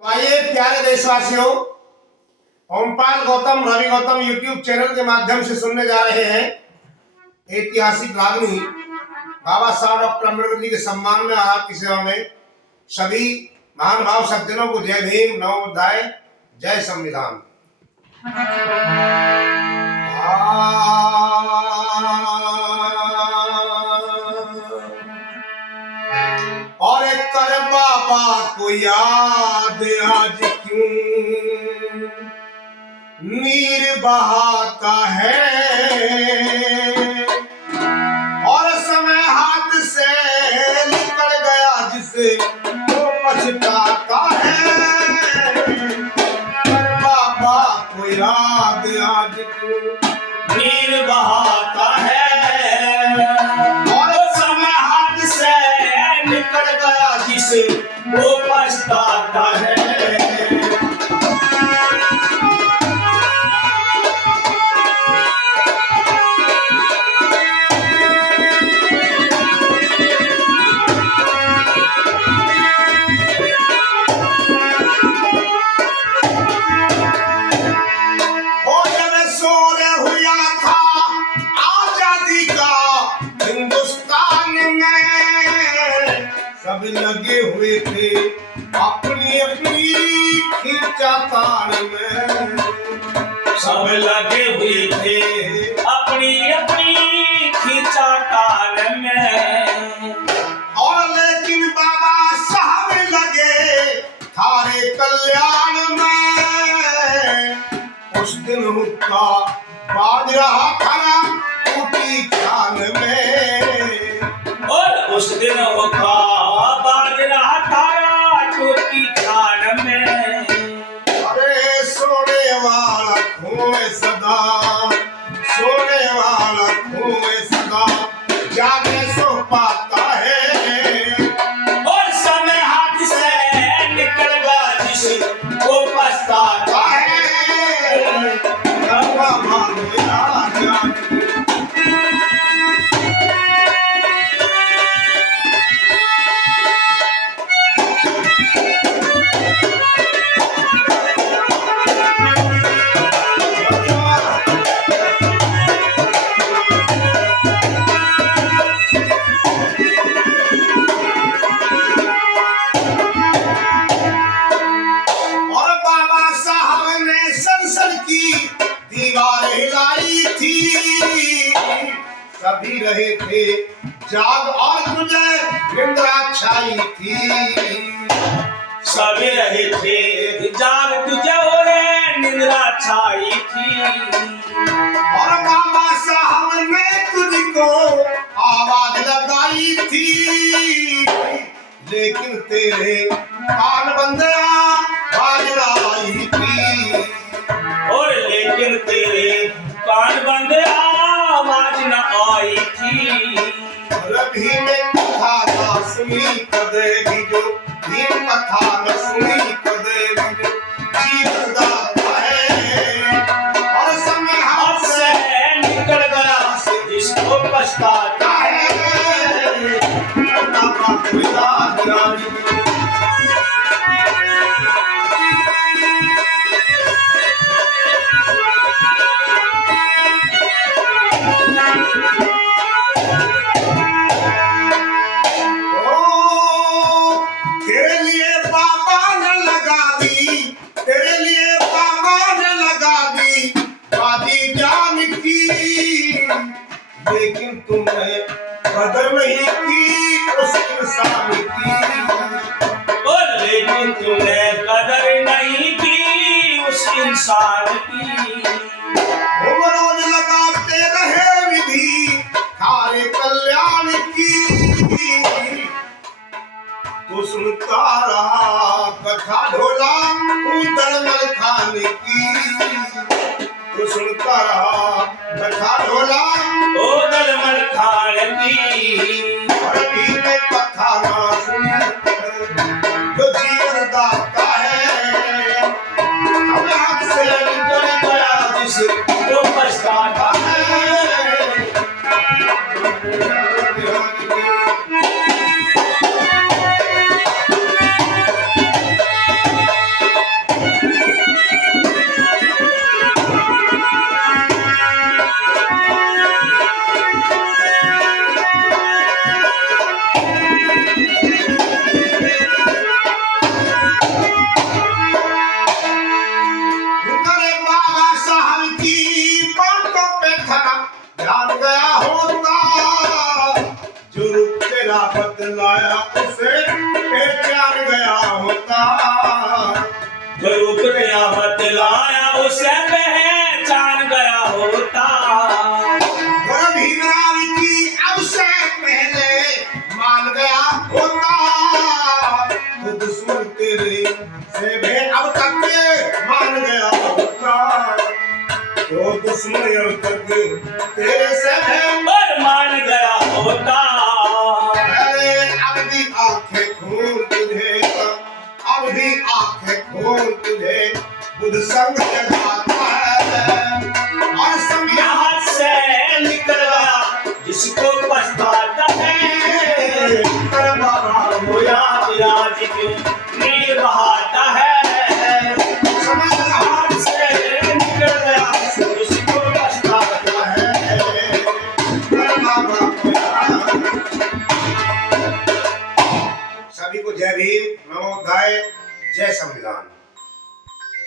तो आइए प्यारे देशवासियों, ओमपाल गौतम रवि गौतम यूट्यूब चैनल के माध्यम से सुनने जा रहे हैं ऐतिहासिक रागनी बाबा साहब डॉक्टर अम्बेडकर जी के सम्मान में आलाप की सेवा में सभी महान भाव सज्जनों को जय भीम, नमो बुद्धाय, जय संविधान। और कर बाबा को याद आज क्यों नीर बहाता है, और समय हाथ से निकल गया जिसे वो पछताता है। कर बाबा को याद आज क्यों नीर बहाता है, और समय हाथ से निकल गया जिसे वो पछताता है। सब लगे हुए थे अपनी अपनी खींचातान में, सब लगे हुए थे अपनी अपनी खींचातान में। और लेकिन बाबा साहब लगे थारे कल्याण में। उस दिन हुक्का बाज रहा था टूटी खान में, और उस दिन हुक्का बाज रहा था टूटी खान में। अरे सोने वाला खोए सदा, सोने वाला खोए सदा, जागे सो पाता है, और समय हाथ से निकल गया जिसे वो पछताता है। सभी रहे थे जाग और तुझे निंद्रा छाई थी, सभी रहे थे जाग तुझे और निंद्रा छाई थी। और बाबा साहब ने तुझको आवाज लगाई थी, लेकिन तेरे कान बंद आवाज आई थी, और लेकिन तेरे कान बंद आवाज न आई थी। भीम कथा न सुनी कदेगी जो, भीम कथा न सुनी कदेगी जो, जीवन दाता है, और समय हाथ से निकल गया जिसको पछताता है। लेकिन तुमने कदर नहीं की उस इंसान की, और लेकिन तुमने कदर नहीं की उस इंसान की। वो रोज लगाते रहे विधि थारे कल्याण की, तो सुनता रहा कथा ढोला उदलमल खान की, तो सुनता रहा कथा ढोला उदलमल खान की। और भीम कथा ना सुनी जो जीवन दाता है, हमें हाथ से निकल गया जिसे वो पछताता है। उसे पहचान गया होता। और भीमराव की अब से पहले मान गया होता, तो दुश्मन तेरे से भी अब तक मान गया होता, तो दुश्मन अब तक तेरे से भी और मान गया होता। अरे अब भी आंखें खोल तुझे, अब भी आंखें खोल तुझे बुध संग जगाता है, और संग यहाँ से निकल गया जिसको पछताता है। विराज क्यों नीर बहाता है। हाथ से निकल गया जिसको पछताता है। सभी को जय भीम, नमो बुद्धाय, जय संविधान।